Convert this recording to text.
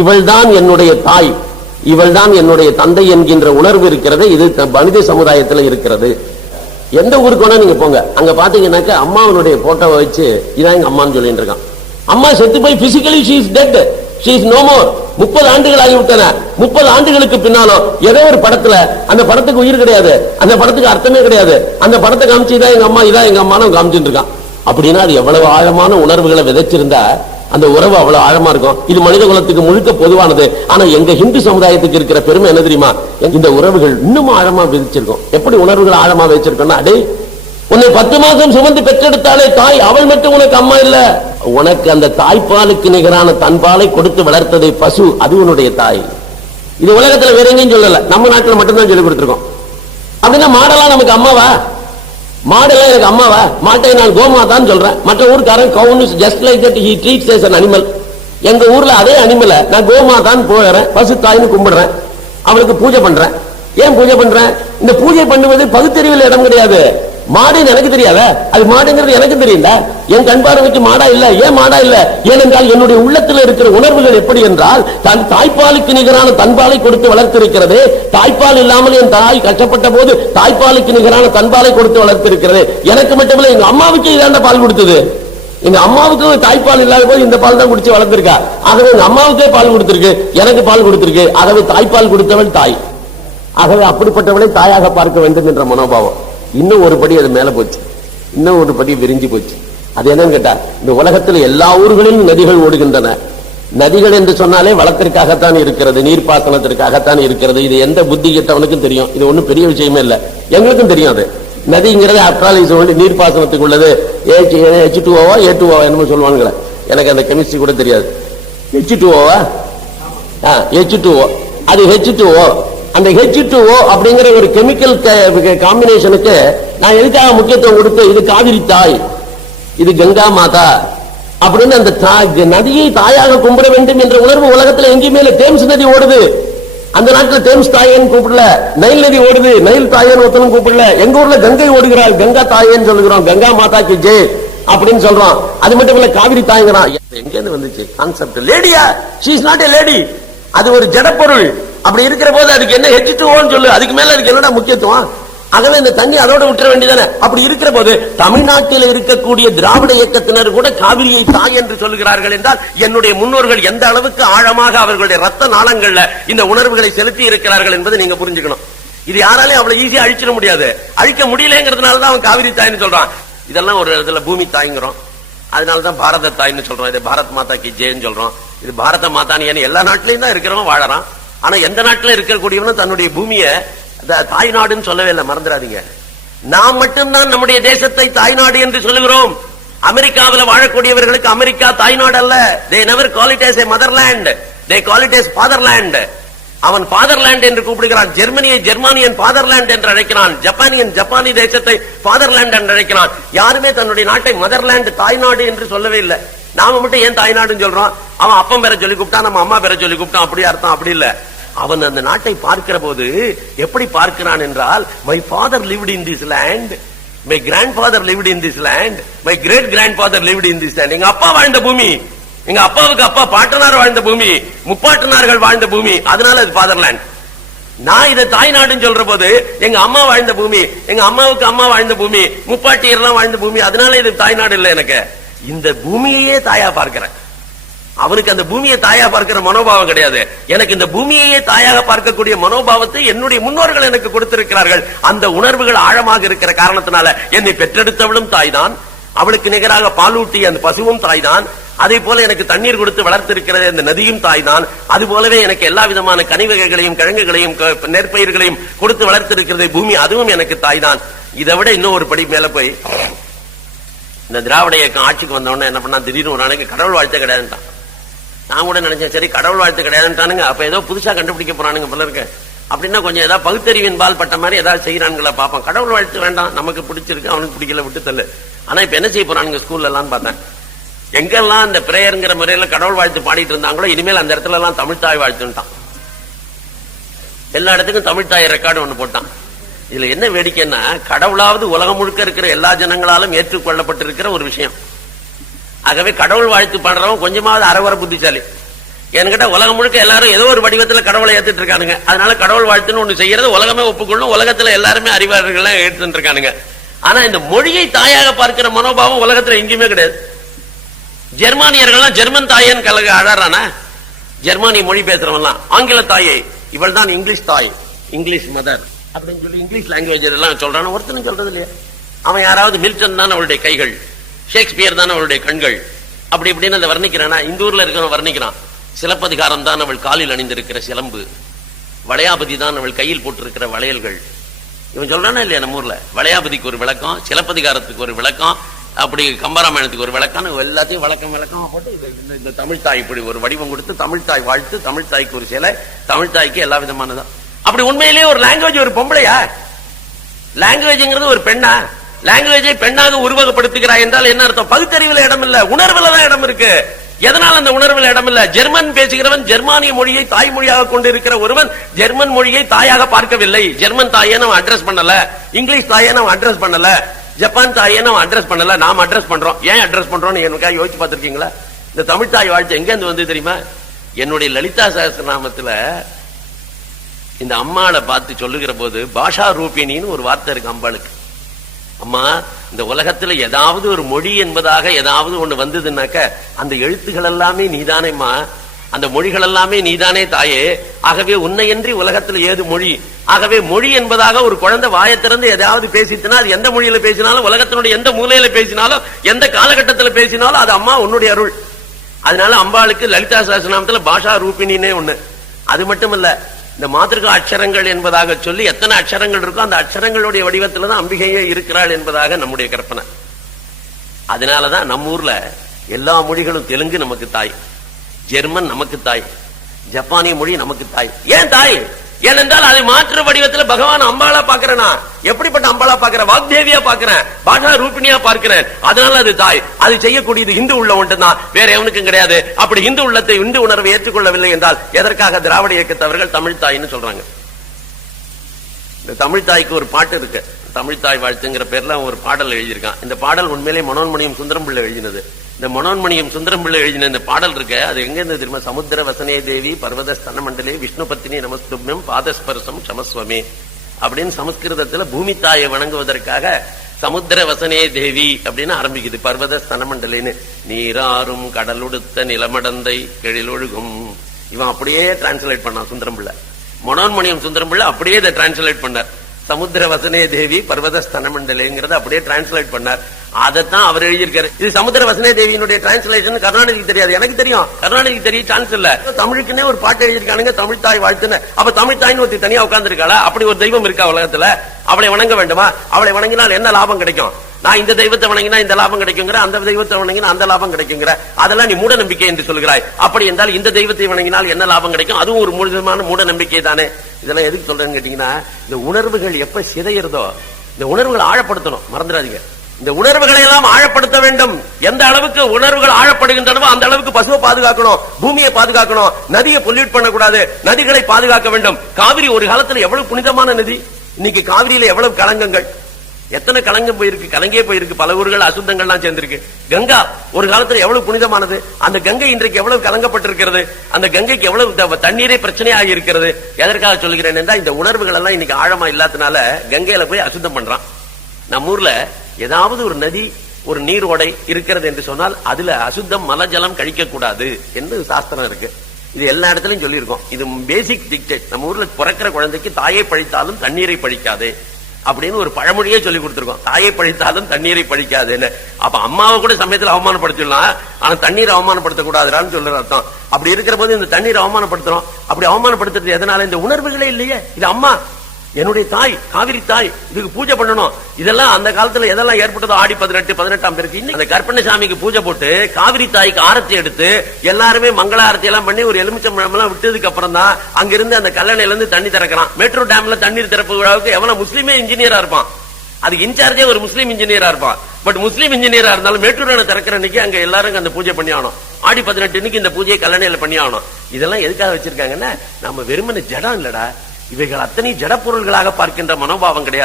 இவள் தான் என்னுடைய தாய், இவள் தான் என்னுடைய தந்தை என்கின்ற உணர்வு இருக்கிறது. இது மனித சமுதாயத்தில் இருக்கிறது. எந்த ஊருக்கு வேணா நீங்க போங்க, அங்க பாத்தீங்கன்னாக்க அம்மாவனுடைய போட்டோவை வச்சு இதான் எங்க அம்மான்னு சொல்லிட்டு இருக்கான். அம்மா செத்து போய் physically she is dead, she is no more. 30 ஆண்டுகள் ஆகிவிட்டன. 30 ஆண்டுகளுக்கு பின்னாலும் ஏதோ ஒரு படத்துல அந்த படத்துக்கு உயிர் கிடையாது, அந்த படத்துக்கு அர்த்தமே கிடையாது, அந்த படத்தை காமிச்சு இதான் எங்க அம்மா இதான் எங்க அம்மான்னு காமிச்சுட்டு இருக்கான். அப்படின்னா அது எவ்வளவு ஆழமான உணர்வுகளை விதைச்சிருந்தா அந்த உறவு அவ்வளவு ஆழமா இருக்கும். இது மனித குலத்துக்கு முழுக்க பொதுவானது. ஆனா எங்க ஹிந்து சமுதாயத்துக்கு இருக்கிற பெருமை என்ன தெரியுமா? இந்த உறவுகள் இன்னும் ஆழமா விதிச்சிருக்கும். எப்படி உணர்வுகள் ஆழமா வச்சிருக்கோம்னா, அடே உன்னை 10 மாதம் சுமந்து பெற்றெடுத்தாலே தாய், அவள் மட்டும் உனக்கு அம்மா இல்ல. உனக்கு அந்த தாய்ப்பாலுக்கு நிகரான தன்பாலை கொடுத்து வளர்த்ததை பசு, அது உன்னுடைய தாய். இது உலகத்துல வேற எங்கேயும் சொல்லல, நம்ம நாட்டுல மட்டும்தான் சொல்லி கொடுத்திருக்கோம். அப்படின்னா மாடெல்லாம் நமக்கு அம்மாவா? மாடெல்லாம் எனக்கு அம்மாவா? மாட்டை நான் கோமாதான் சொல்றேன். மற்ற ஊருக்காரன் கவுன்னு just like that he treats as an animal. எங்க ஊர்ல அதே அனிமலை நான் கோமாதான் போகிறேன், பசு தாய்னு கும்பிடுறேன், அவளுக்கு பூஜை பண்றேன். ஏன் பூஜை பண்றேன்? இந்த பூஜை பண்ணுவது பகுத்தறிவில் இடம் கிடையாது. மாடுன்னு எனக்கு தெரியாத, அது மாடுங்கிறது எனக்கு தெரியல. என் கண் பார்வைக்கு மாடா இல்ல. ஏன் மாடா இல்ல? ஏனென்றால் என்னுடைய உள்ளத்தில் இருக்கிற உணர்வுகள் எப்படி என்றால், தன் தாய்ப்பாலுக்கு நிகரான தன்பாலை கொடுத்து வளர்த்திருக்கிறது. தாய்ப்பால் இல்லாமல் என் தாய் கஷ்டப்பட்ட போது தாய்ப்பாலுக்கு நிகரான தன்பாலை கொடுத்து வளர்த்திருக்கிறது. எனக்கு மட்டுமில்ல, எங்க அம்மாவுக்கு இதாண்ட பால் கொடுத்தது. எங்க அம்மாவுக்கு தாய்ப்பால் இல்லாத போது இந்த பால் தான் குடிச்சு வளர்த்திருக்கா. ஆகவே எங்க அம்மாவுக்கே பால் கொடுத்திருக்கு, எனக்கு பால் கொடுத்திருக்கு. ஆகவே தாய்ப்பால் கொடுத்தவள் தாய். ஆகவே அப்படிப்பட்டவளை தாயாக பார்க்க வேண்டும் என்ற மனோபாவம் இன்னும் ஒரு படி அது மேல போச்சு, இன்னும் ஒரு படி விரிஞ்சு போச்சு. அது என்னன்னு கேட்டா, இந்த உலகத்தில் எல்லா ஊர்களிலும் நதிகள் ஓடுகின்றன. நதிகள் என்று சொன்னாலே வளத்திற்காகத்தான் இருக்கிறது, நீர்ப்பாசனத்திற்காகத்தான் இருக்கிறது. இது எந்த புத்தி கிட்டவனுக்கும் தெரியும். இது ஒன்றும் பெரிய விஷயமே இல்லை, எங்களுக்கும் தெரியும். அது நதிங்கிறது ஆப்டாலிஸ் நீர்ப்பாசனத்துக்கு உள்ளது. H2O A2O என்னமோ சொல்லுவானுங்களே, எனக்கு அந்த கெமிஸ்ட்ரி கூட தெரியாது. H2O H2O அது H2O. அந்த H2O அப்படிங்கிற ஒரு கெமிக்கல் காம்பினேஷனுக்கு நான் எதுக்காக முக்கியத்துவம் கொடுத்து, இது காவிரி தாய், இது கங்கா மாதா அப்படின்னு அந்த நதியை தாயாக கும்பிட வேண்டும் என்ற உணர்வு உலகத்துல எங்கேயுமே இல்லை. தேம்ஸ் நதி ஓடுது, அந்த நாட்டில் தேம்ஸ் தாயன்னு கூப்பிடல. நைல் நதி ஓடுது, நைல் தாயன்னு ஒருத்தனும் கூப்பிடல. எங்க ஊர்ல கங்கை ஓடுகிறாள், கங்கா தாயன்னு சொல்லுகிறோம், கங்கா மாதாக்கு ஜெய் அப்படின்னு சொல்றோம். அது மட்டும் இல்ல, காவிரி தாய்ங்கிறான். எங்க இருந்து வந்துச்சு concept? லேடியா? she is not a lady. அது ஒரு ஜடப்பொருள். அப்படி இருக்கிற போது அதுக்கு என்ன H2Oன்னு சொல்லு, அதுக்கு மேல அதுக்கு என்னடா முக்கியத்துவம்? ஆகவே இந்த தண்ணி அதோட விட்டுற வேண்டியதானே. அப்படி இருக்கிற போது தமிழ்நாட்டில் இருக்கக்கூடிய திராவிட இயக்கத்தினர் கூட காவிரியை தாய் என்று சொல்லுகிறார்கள் என்றால், என்னுடைய முன்னோர்கள் எந்த அளவுக்கு ஆழமாக அவர்களுடைய ரத்த நாளங்கள்ல இந்த உணர்வுகளை செலுத்தி இருக்கிறார்கள் என்பதை நீங்க புரிஞ்சுக்கணும். இது யாராலையும் அவ்வளவு ஈஸியா அழிச்சிட முடியாது. அழிக்க முடியலங்கிறதுனாலதான் அவன் காவிரி தாய்னு சொல்றான். இதெல்லாம் ஒரு இடத்துல பூமி தாய்ங்கிறோம், அதனாலதான் பாரத தாய்னு சொல்றோம். இது பாரத் மாதா கி ஜெயன்னு சொல்றோம். இது பாரத மாதான்னு எல்லா நாட்டிலையும் தான் இருக்கிறவன் வாழறான். ஆனா எந்த நாட்டில் இருக்கக்கூடியவனும் தன்னுடைய பூமியை தாய்நாடுன்னு சொல்லவே இல்லை, மறந்துடாதீங்க. நாம் மட்டும்தான் நம்முடைய தேசத்தை தாய்நாடு என்று சொல்லுகிறோம். அமெரிக்காவில் வாழக்கூடியவர்களுக்கு அமெரிக்கா தாய்நாடு அல்ல. they never call it as a motherland, they call it as fatherland. அவன் fatherland என்று கூப்பிடுகிறான். ஜெர்மனியை ஜெர்மானியன் fatherland என்று அழைக்கிறான். ஜப்பானியன் ஜப்பானி தேசத்தை fatherland என்று அழைக்கிறான். யாருமே தன்னுடைய நாட்டை மதர்லேண்ட் தாய்நாடு என்று சொல்லவே இல்லை. நாம மட்டும் ஏன் தாய்நாடுன்னு சொல்றோம்? அவன் அப்பம் பேரை சொல்லி கூப்பிட்டான், நம்ம அம்மா பேரை சொல்லி கூப்பிட்டான். அப்படி அர்த்தம் அப்படி இல்ல. அவன் அந்த நாட்டை பார்க்கிற போது எப்படி பார்க்கிறான் என்றால், my father lived in this land, my grandfather lived in this land, my great grandfather lived in this land. எங்க அப்பா வாழ்ந்த பூமி, எங்க அப்பாவுக்கு அப்பா பாட்டனார் வாழ்ந்த பூமி, முப்பாட்டனார்கள் வாழ்ந்த பூமி, அதனால இது ஃபாதர்லேண்ட். நான் இதை தாய்நாடுன்னு சொல்ற போது எங்க அம்மா வாழ்ந்த பூமி, எங்க அம்மாவுக்கு அம்மா வாழ்ந்த பூமி, முப்பாட்டியர்லாம் வாழ்ந்த பூமி, அதனால இது தாய்நாடு இல்லை. எனக்கு இந்த பூமியையே தாயா பார்க்கிறேன். அவனுக்கு அந்த பூமியை தாயா பார்க்கிற மனோபாவம் கிடையாது. எனக்கு இந்த பூமியையே தாயாக பார்க்கக்கூடிய மனோபாவத்தை என்னுடைய முன்னோர்கள் எனக்கு கொடுத்திருக்கிறார்கள். அந்த உணர்வுகள் ஆழமாக இருக்கிற காரணத்தினால என்னை பெற்றெடுத்தவளும் தாய்தான், அவளுக்கு நிகராக பாலூட்டிய அந்த பசுவும் தாய்தான், அதே போல எனக்கு தண்ணீர் கொடுத்து வளர்த்திருக்கிறது அந்த நதியும் தாய்தான். அது போலவே எனக்கு எல்லா விதமான கனிவகைகளையும் கிழங்குகளையும் நெற்பயிர்களையும் கொடுத்து வளர்த்திருக்கிறது பூமி, அதுவும் எனக்கு தாய்தான். இதை விட இன்னும் ஒரு படி மேல போய், இந்த திராவிட இயக்கம் ஆட்சிக்கு வந்தவொடனே என்ன பண்ணா, திடீர்னு ஒரு நாளைக்கு கடவுள் வாழ்த்து கிடையாதுட்டான். நான் கூட நினைச்சேன், சரி கடவுள் வாழ்த்து கிடையாதுட்டானுங்க, அப்ப ஏதோ புதுசா கண்டுபிடிக்க போறானுங்க போல இருக்கு. அப்படின்னா கொஞ்சம் ஏதாவது பகுத்தறிவின் பால் பட்ட மாதிரி ஏதாவது செய்யறானுங்களா பார்ப்போம். கடவுள் வாழ்த்து வேண்டாம், நமக்கு பிடிச்சிருக்கு, அவனுக்கு பிடிக்கல, விட்டு தள்ளு. ஆனா இப்ப என்ன செய்ய போறானுங்க ஸ்கூல்ல எல்லாம் பார்த்தேன், எங்கெல்லாம் இந்த பிரேயர்ங்கிற முறையில கடவுள் வாழ்த்து பாடிட்டு இருந்தாங்களோ இனிமேல் அந்த இடத்துல எல்லாம் தமிழ் தாய் வாழ்த்துட்டான். எல்லா இடத்துக்கும் தமிழ் தாய் ரெக்கார்டு ஒண்ணு போட்டான். இதுல என்ன வேடிக்கைன்னா, கடவுளாவது உலகம் முழுக்க இருக்கிற எல்லா ஜனங்களாலும் ஏற்றுக்கொள்ளப்பட்டிருக்கிற ஒரு விஷயம். ஆகவே கடவுள் வாழ்த்து பாடுறவன் கொஞ்சமாவது அறவர புத்திசாலி. என்கிட்ட உலகம் முழுக்க எல்லாரும் ஏதோ ஒரு வடிவத்துல கடவுளை ஏத்துட்டு இருக்கானுங்க. அதனால கடவுள் வாழ்த்துன்னு ஒண்ணு செய்யறது உலகமே ஒப்புக்கொள்ளும். உலகத்துல எல்லாருமே அறிவாளர்கள் ஏற்றுட்டு இருக்கானுங்க. ஆனா இந்த மொழியை தாயாக பார்க்கிற மனோபாவம் உலகத்துல எங்கேயுமே கிடையாது. ஜெர்மானியர்கள்லாம் ஜெர்மன் தாயன்னு கலக அழறானா? ஜெர்மானிய மொழி பேசுறவன்லாம் ஆங்கில தாயை, இவள் தான் இங்கிலீஷ் தாய், இங்கிலீஷ் மதர் அப்படின்னு சொல்லி இங்கிலீஷ் லாங்குவேஜ் எல்லாம் சொல்றான். ஒருத்தனும் சொல்றது இல்லையா? அவன் யாராவது மில்டன் தான் அவளுடைய கைகள், ஷேக்ஸ்பியர் தான் அவளுடைய கண்கள், அப்படி இப்படின்னு அந்த வர்ணிக்கிறானா? இந்த ஊர்ல இருக்கிறவன் வர்ணிக்கிறான். சிலப்பதிகாரம் தான் அவள் காலில் அணிந்திருக்கிற சிலம்பு, வளையாபதி தான் அவள் கையில் போட்டிருக்கிற வளையல்கள். இவன் சொல்றானா இல்லையா? நம்ம ஊர்ல வளையாபதிக்கு ஒரு விளக்கம், சிலப்பதிகாரத்துக்கு ஒரு விளக்கம், அப்படி கம்பராமாயணத்துக்கு ஒரு விளக்கம், எல்லாத்தையும் விளக்கம் போட்டு இந்த தமிழ் தாய் இப்படி ஒரு வடிவம் கொடுத்து தமிழ் தாய் வாழ்த்து, தமிழ் தாய்க்கு ஒரு சிலை, தமிழ் தாய்க்கு எல்லா விதமானதான். அப்படி உண்மையிலேயே ஒரு லாங்குவேஜ் ஒரு பொம்பளையா? லாங்குவேஜ்ங்கிறது ஒரு பெண்ணா? லாங்குவேஜை பெண்ணாக உருவகப்படுத்துகிறாய் என்றால் என்ன அர்த்தம்? பகுத்தறிவுல இடம் இல்ல, உணர்வுல தான் இடம் இருக்கு. எதனால் அந்த உணர்வில் இடம் இல்ல? ஜெர்மன் பேசுகிறவன், ஜெர்மானிய மொழியை தாய்மொழியாக கொண்டு இருக்கிற ஒருவன் ஜெர்மன் மொழியை தாயாக பார்க்கவில்லை. ஜெர்மன் தாயை நம்ம அட்ரஸ் பண்ணல, இங்கிலீஷ் தாயை நம்ம அட்ரஸ் பண்ணல, ஜப்பான் தாயை நம்ம அட்ரஸ் பண்ணல, நாம அட்ரஸ் பண்றோம். ஏன் அட்ரஸ் பண்றோம் எனக்காக யோசிச்சு பார்த்திருக்கீங்களா? இந்த தமிழ் தாய் வாழ்த்து எங்க இருந்து வந்து தெரியுமா? என்னுடைய லலிதா சஹஸ்ரநாமத்துல இந்த அம்மாளை பார்த்து சொல்லுகிற போது பாஷா ரூபிணின்னு ஒரு வார்த்தை இருக்கு அம்பாளுக்கு. அம்மா, இந்த உலகத்துல ஏதாவது ஒரு மொழி என்பதாக ஏதாவது ஒண்ணு வந்ததுன்னாக்க அந்த எழுத்துக்கள் எல்லாமே நீதானேம்மா, அந்த மொழிகள் எல்லாமே நீதானே தாயே. ஆகவே உன்னையன்றி உலகத்துல ஏது மொழி? ஆகவே மொழி என்பதாக ஒரு குழந்தை வாயை திறந்து ஏதாவது பேசிட்டுனா அது எந்த மொழியில பேசினாலும், உலகத்தினுடைய எந்த மூலையில பேசினாலும், எந்த காலகட்டத்தில் பேசினாலும் அது அம்மா உன்னுடைய அருள். அதனால அம்பாளுக்கு லலிதா சஹஸ்ரநாமத்துல பாஷா ரூபிணினே ஒண்ணு. அது மட்டும் இல்ல, இந்த மாதிருகா அக்ஷரங்கள் என்பதாக சொல்லி எத்தனை அக்ஷரங்கள் இருக்கோ அந்த அக்ஷரங்களுடைய வடிவத்துல தான் அம்பிகையே இருக்கிறாள் என்பதாக நம்முடைய கற்பனை. அதனாலதான் நம்ம ஊர்ல எல்லா மொழிகளும், தெலுங்கு நமக்கு தாய், ஜெர்மன் நமக்கு தாய், ஜப்பானிய மொழி நமக்கு தாய். ஏன் தாய்? ஏனென்றால் அதை மாற்று வடிவத்தில் பகவான் அம்பாளா பாக்கிறேனா? எப்படிப்பட்ட அம்பாளா பாக்கிறேன்? வாக்தேவியா பாக்கிறேன், பாஷா ரூபிணியா பார்க்கிறேன். அதனால அது தாய். அது செய்யக்கூடியது இந்து உள்ள ஒன்று தான், வேற எவனுக்கும் கிடையாது. அப்படி இந்து உள்ளத்தை, இந்து உணர்வை ஏற்றுக்கொள்ளவில்லை என்றால் எதற்காக திராவிட இயக்கத்தவர்கள் தமிழ் தாய்ன்னு சொல்றாங்க? இந்த தமிழ் தாய்க்கு ஒரு பாட்டு இருக்கு, தமிழ் தாய் வாழ்த்துங்கிற பேர்ல ஒரு பாடல் எழுதியிருக்கான். இந்த பாடல் உண்மையிலே மனோன்மணியம் சுந்தரம் பிள்ளை எழுதினது. இந்த மனோன்மணியம் சுந்தரம் பிள்ளை எழுதின இந்த பாடல் இருக்க, அது எங்க இருந்து தெரியுமா? சமுத்திர வசனே தேவி பர்வத ஸ்தன மண்டலே விஷ்ணு பத்தினி நமஸ்துப்யம் பாதஸ்பர்சம் சமஸ்வமே அப்படின்னு சமஸ்கிருதத்துல பூமி தாயை வணங்குவதற்காக சமுத்திர வசனே தேவி அப்படின்னு ஆரம்பிக்குது. பர்வத ஸ்தன மண்டலேன்னு நீராறும் கடலுடுத்த நிலமடந்தை எழிலொழுகும். இவன் அப்படியே டிரான்ஸ்லேட் பண்ணான் சுந்தரம் பிள்ளை. மனோன்மணியம் சுந்தரம் பிள்ளை அப்படியே இதை டிரான்ஸ்லேட் பண்ணார். சமுத்திர வசனே தேவி பர்வத ஸ்தன மண்டலேங்கிறத அப்படியே டிரான்ஸ்லேட் பண்ணார். அதைத்தான் அவர் எழுதியிருக்காரு. இது சமுத்திர வசனே தேவியினுடைய டிரான்ஸ்லேஷன் கருணாநிதிக்கு தெரியாது, எனக்கு தெரியும். கருணாநிதிக்கு தெரிய சான்ஸ் இல்ல. தமிழுக்குன்னே ஒரு பாட்டு எழுதியிருக்கானுங்க, தமிழ் தாய் வாழ்த்துன்னு. அப்ப தமிழ் தாய்னு ஒருத்தி தனியா உட்கார்ந்து இருக்காளா? அப்படி ஒரு தெய்வம் இருக்கா உலகத்துல? அவளை வணங்க வேண்டுமா? அவளை வணங்கினால் என்ன லாபம் கிடைக்கும்? நான் இந்த தெய்வத்தை வணங்கினா இந்த லாபம் கிடைக்குங்கிற, அந்த தெய்வத்தை வணங்கினா அந்த லாபம் கிடைக்குங்கிற, அதெல்லாம் நீ மூட நம்பிக்கை என்று சொல்கிறாய். அப்படி என்றால் இந்த தெய்வத்தை வணங்கினால் என்ன லாபம் கிடைக்கும்? அதுவும் ஒரு முழுமையான மூட நம்பிக்கை தானே. இதெல்லாம் எதுக்கு சொல்றேன்னு கேட்டீங்கன்னா, இந்த உணர்வுகள் எப்ப சிதையிறதோ இந்த உணர்வுகளை ஆழப்படுத்தணும், மறந்துடாதீங்க. இந்த உணர்வுகளை எல்லாம் ஆழப்படுத்த வேண்டும். எந்த அளவுக்கு உணர்வுகள் ஆழப்படுகின்றனவோ அந்த அளவுக்கு பசுவை பாதுகாக்கணும், பூமியை பாதுகாக்கணும், நதியை பொல்யூட் பண்ணக்கூடாது, நதிகளை பாதுகாக்க வேண்டும். காவிரி ஒரு காலத்துல எவ்வளவு புனிதமான நதி, இன்னைக்கு காவிரியில எவ்வளவு களங்கங்கள், எத்தனை களங்கம் போயிருக்கு, கலங்கே போயிருக்கு, பல ஊர்கள் அசுத்தங்கள்லாம் சேர்ந்திருக்கு. கங்கா ஒரு காலத்துல எவ்வளவு புனிதமானது, அந்த கங்கை இன்றைக்கு எவ்வளவு கலங்கப்பட்டிருக்கிறது, அந்த கங்கைக்கு எவ்வளவு தண்ணீரே பிரச்சனையாக இருக்கிறது. எதற்காக சொல்கிறேன் என்றால், இந்த உணர்வுகள் எல்லாம் இன்னைக்கு ஆழமா இல்லாதனால கங்கையில போய் அசுத்தம் பண்றான். நம்ம ஊர்ல ஏதாவது ஒரு நதி, ஒரு நீரோடை இருக்கிறது என்று சொன்னால் அதுல அசுத்தம் மலஜலம் கழிக்க கூடாது என்று சாஸ்திரம் இருக்கு. இது எல்லா இடத்துலயும் சொல்லியிருக்கோம். இது பேசிக் டிக்டேட். நம்ம ஊர்ல பிறக்கிற குழந்தைக்கு தாயை பழித்தாலும் தண்ணீரை பழிக்காது அப்படின்னு ஒரு பழமொழியே சொல்லி கொடுத்திருக்கோம். தாயை பழித்தாலும் தண்ணீரை பழிக்காதுன்னு. அப்ப அம்மாவை கூட சமயத்தில் அவமானப்படுத்திடலாம், ஆனா தண்ணீரை அவமானப்படுத்த கூடாதுன்னு சொல்ற அர்த்தம். அப்படி இருக்கிற போது இந்த தண்ணீரை அவமானப்படுத்துறோம். அப்படி அவமானப்படுத்துறது எதனால? இந்த உணர்வுகளே இல்லையே. இது அம்மா, என்னுடைய தாய், காவிரி தாய், இதுக்கு பூஜை பண்ணணும். இதெல்லாம் அந்த காலத்துல எதெல்லாம் ஏற்பட்டதோ, ஆடி 18, 18ஆம் பேருக்கு அந்த கற்பனை பூஜை போட்டு காவிரி தாய்க்கு ஆரத்தி எடுத்து எல்லாருமே மங்கள ஆரத்தி எல்லாம் பண்ணி ஒரு எலுமிச்சம்பழம் எல்லாம் விட்டதுக்கு அப்புறம் தான் அங்கிருந்து அந்த கல்லணையில இருந்து தண்ணி திறக்கிறான். மெட்ரோ டேம்ல தண்ணீர் திறப்பு விழாவுக்கு எவன முஸ்லீமே இன்ஜினியரா இருப்பான், அதுக்கு இன்சார்ஜே ஒரு முஸ்லீம் இன்ஜினியரா இருப்பான். பட் முஸ்லீம் இன்ஜினியரா இருந்தாலும் மேட்டூர் திறக்கிற அன்னைக்கு அங்க எல்லாரும் அந்த பூஜை பண்ணி ஆகணும். ஆடி 18 இந்த பூஜையை கல்லணையில பண்ணி ஆகணும். இதெல்லாம் எதுக்காக வச்சிருக்காங்கன்னா, நம்ம வெறுமனை ஜடம் இல்லடா, இவைகள் அத்தனை ஜட பொருள்களாக பார்க்கின்ற மனோபாவம் கிடையாது.